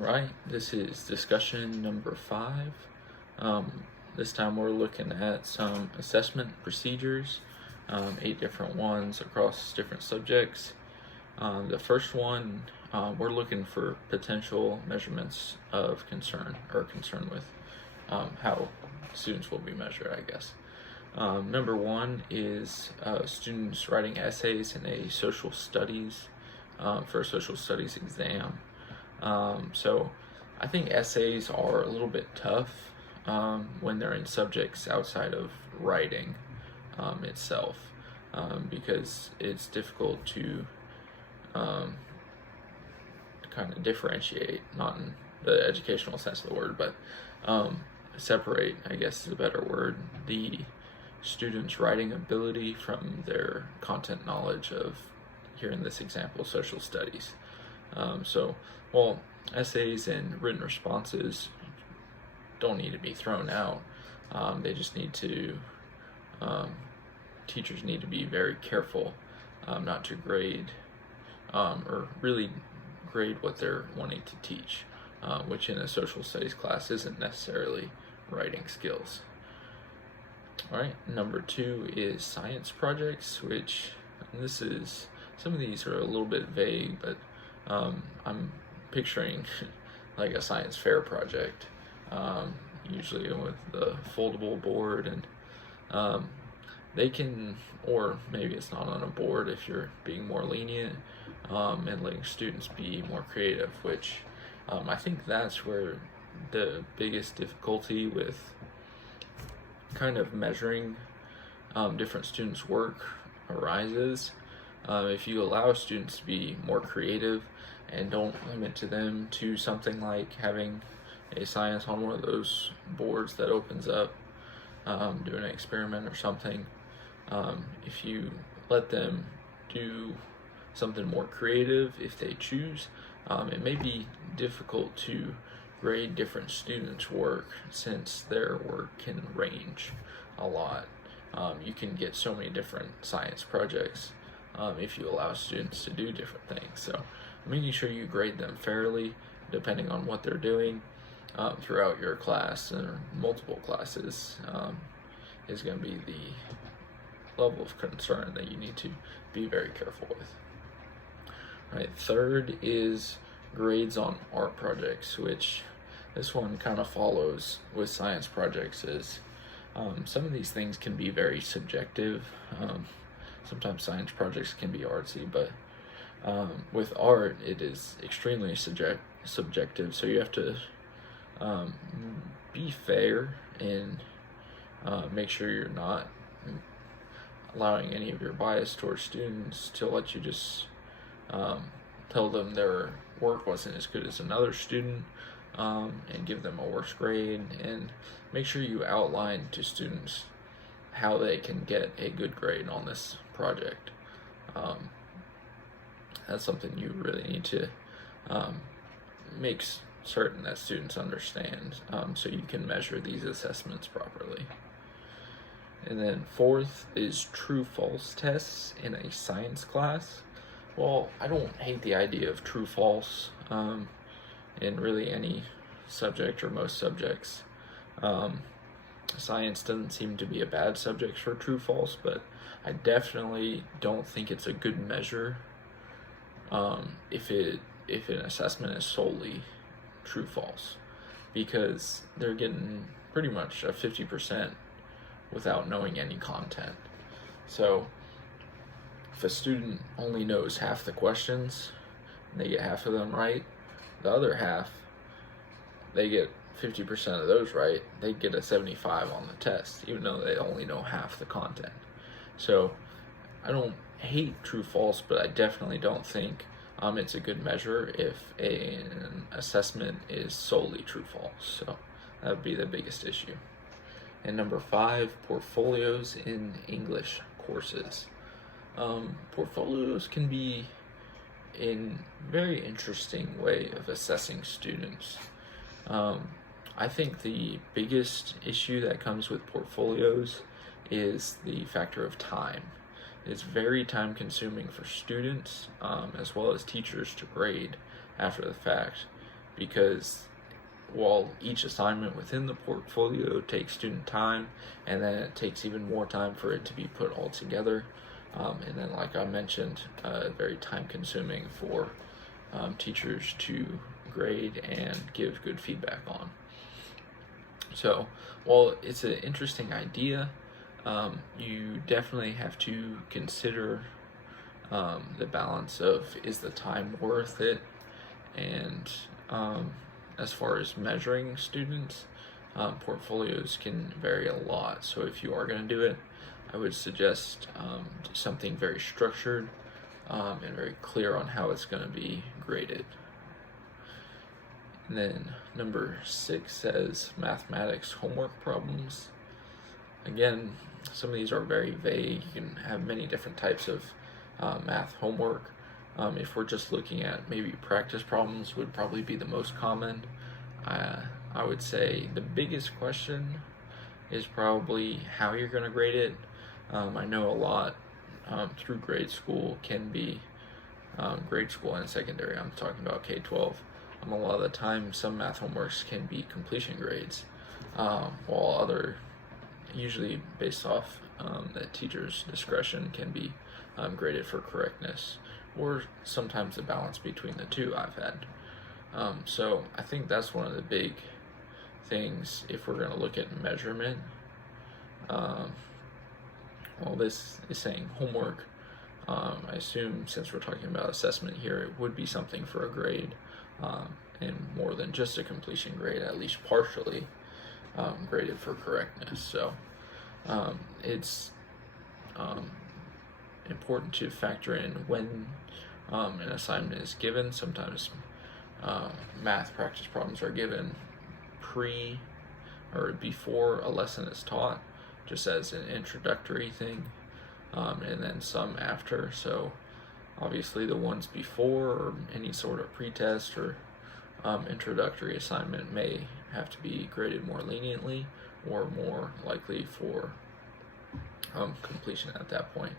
Alright, this is discussion number 5. This time we're looking at some assessment procedures, 8 different ones across different subjects. The first one, we're looking for potential measurements of concern, or concern with how students will be measured, I guess. Number 1 is students writing essays in a social studies, for a social studies exam. So I think essays are a little bit tough when they're in subjects outside of writing itself, because it's difficult to kind of differentiate, not in the educational sense of the word, but separate, I guess is a better word, the students' writing ability from their content knowledge of, here in this example, social studies. Well, essays and written responses don't need to be thrown out. They just need to, teachers need to be very careful not to grade, or really grade what they're wanting to teach, which in a social studies class isn't necessarily writing skills. Alright, number 2 is science projects, which some of these are a little bit vague, but I'm picturing like a science fair project, usually with the foldable board, and they can, or maybe it's not on a board if you're being more lenient, and letting students be more creative, which I think that's where the biggest difficulty with kind of measuring different students' work arises. If you allow students to be more creative and don't limit to them to something like having a science on one of those boards that opens up, do an experiment or something, if you let them do something more creative if they choose, it may be difficult to grade different students' work since their work can range a lot. You can get so many different science projects if you allow students to do different things. So making sure you grade them fairly depending on what they're doing throughout your class or multiple classes is going to be the level of concern that you need to be very careful with. All right, third is grades on art projects, which this one kind of follows with science projects. Is some of these things can be very subjective. Sometimes science projects can be artsy, but with art it is extremely subjective, so you have to be fair and make sure you're not allowing any of your bias towards students to let you just tell them their work wasn't as good as another student, and give them a worse grade, and make sure you outline to students how they can get a good grade on this project. That's something you really need to make certain that students understand, so you can measure these assessments properly. And then fourth is true-false tests in a science class. Well, I don't hate the idea of true-false in really any subject or most subjects. Science doesn't seem to be a bad subject for true-false, but I definitely don't think it's a good measure if an assessment is solely true-false, because they're getting pretty much a 50% without knowing any content. So if a student only knows half the questions and they get half of them right, the other half, they get 50% of those right, they get a 75 on the test, even though they only know half the content. So I don't hate true-false, but I definitely don't think it's a good measure if an assessment is solely true-false. So that would be the biggest issue. And number 5, portfolios in English courses. Portfolios can be a very interesting way of assessing students. I think the biggest issue that comes with portfolios is the factor of time. It's very time consuming for students as well as teachers to grade after the fact, because while each assignment within the portfolio takes student time, and then it takes even more time for it to be put all together, and then like I mentioned, very time consuming for teachers to grade and give good feedback on. So while it's an interesting idea, you definitely have to consider the balance of, is the time worth it, and as far as measuring students, portfolios can vary a lot. So if you are going to do it, I would suggest something very structured and very clear on how it's going to be graded. And then number 6 says mathematics homework problems. Again, some of these are very vague. You can have many different types of math homework. If we're just looking at maybe practice problems, would probably be the most common. I would say the biggest question is probably how you're going to grade it. I know a lot through grade school can be grade school and secondary. I'm talking about K-12. A lot of the time, some math homeworks can be completion grades, while other, usually based off the teacher's discretion, can be graded for correctness, or sometimes a balance between the two I've had. So I think that's one of the big things if we're going to look at measurement. Well, this is saying homework. I assume since we're talking about assessment here, it would be something for a grade, and more than just a completion grade, at least partially graded for correctness. So it's important to factor in when an assignment is given. Sometimes math practice problems are given pre or before a lesson is taught, just as an introductory thing, and then some after. So obviously the ones before, or any sort of pretest or introductory assignment, may have to be graded more leniently or more likely for completion at that point.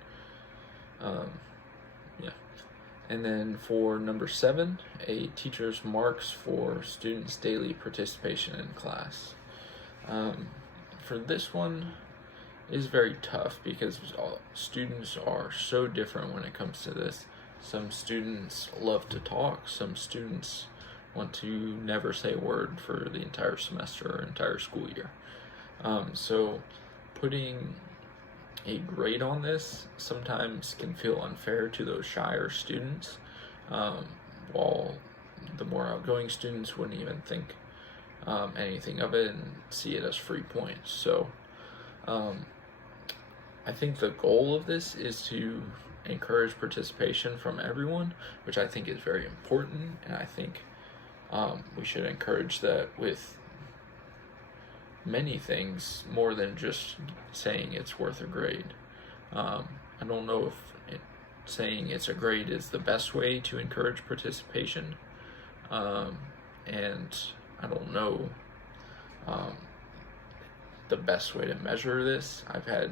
And then for number 7, a teacher's marks for students' daily participation in class. For this one is very tough because students are so different when it comes to this. Some students love to talk, some students want to never say a word for the entire semester or entire school year. So putting a grade on this sometimes can feel unfair to those shyer students, while the more outgoing students wouldn't even think anything of it and see it as free points. So I think the goal of this is to encourage participation from everyone, which I think is very important, and I think we should encourage that with many things more than just saying it's worth a grade. I don't know if saying it's a grade is the best way to encourage participation, and I don't know the best way to measure this. I've had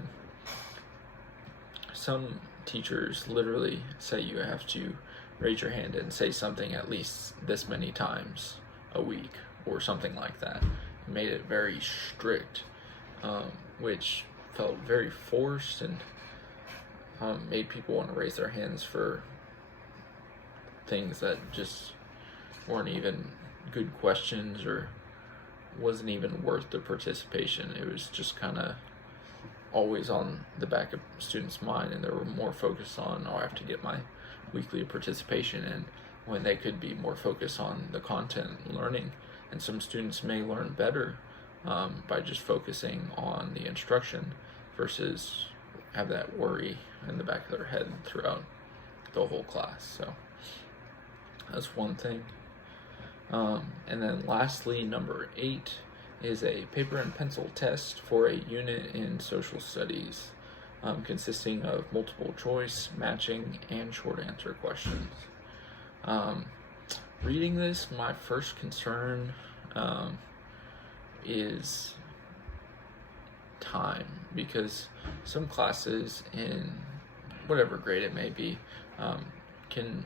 some teachers literally say you have to raise your hand and say something at least this many times a week or something like that. Made it very strict, which felt very forced and made people want to raise their hands for things that just weren't even good questions or wasn't even worth the participation. It was just kind of always on the back of students' mind, and they were more focused on, oh, I have to get my weekly participation in, when they could be more focused on the content and learning. And some students may learn better by just focusing on the instruction versus have that worry in the back of their head throughout the whole class. So that's one thing. And then lastly, number 8 is a paper and pencil test for a unit in social studies, consisting of multiple choice, matching, and short answer questions. Reading this, my first concern is time, because some classes in whatever grade it may be can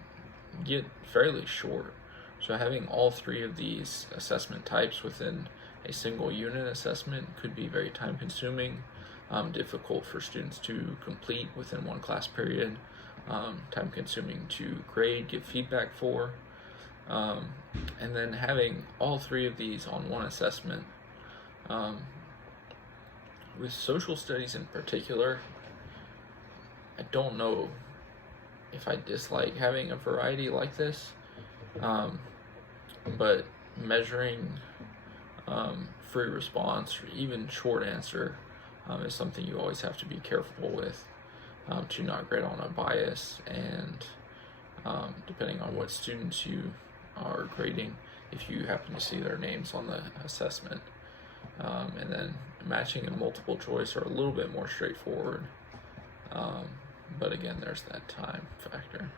get fairly short. So having all three of these assessment types within a single unit assessment could be very time consuming, difficult for students to complete within one class period, time consuming to grade, give feedback for, and then having all three of these on one assessment. With social studies in particular, I don't know if I dislike having a variety like this, but measuring free response or even short answer is something you always have to be careful with, to not grade on a bias, and depending on what students you are grading, if you happen to see their names on the assessment. And then matching and multiple choice are a little bit more straightforward, but again, there's that time factor.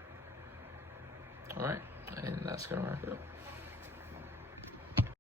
All right, and that's going to wrap it up.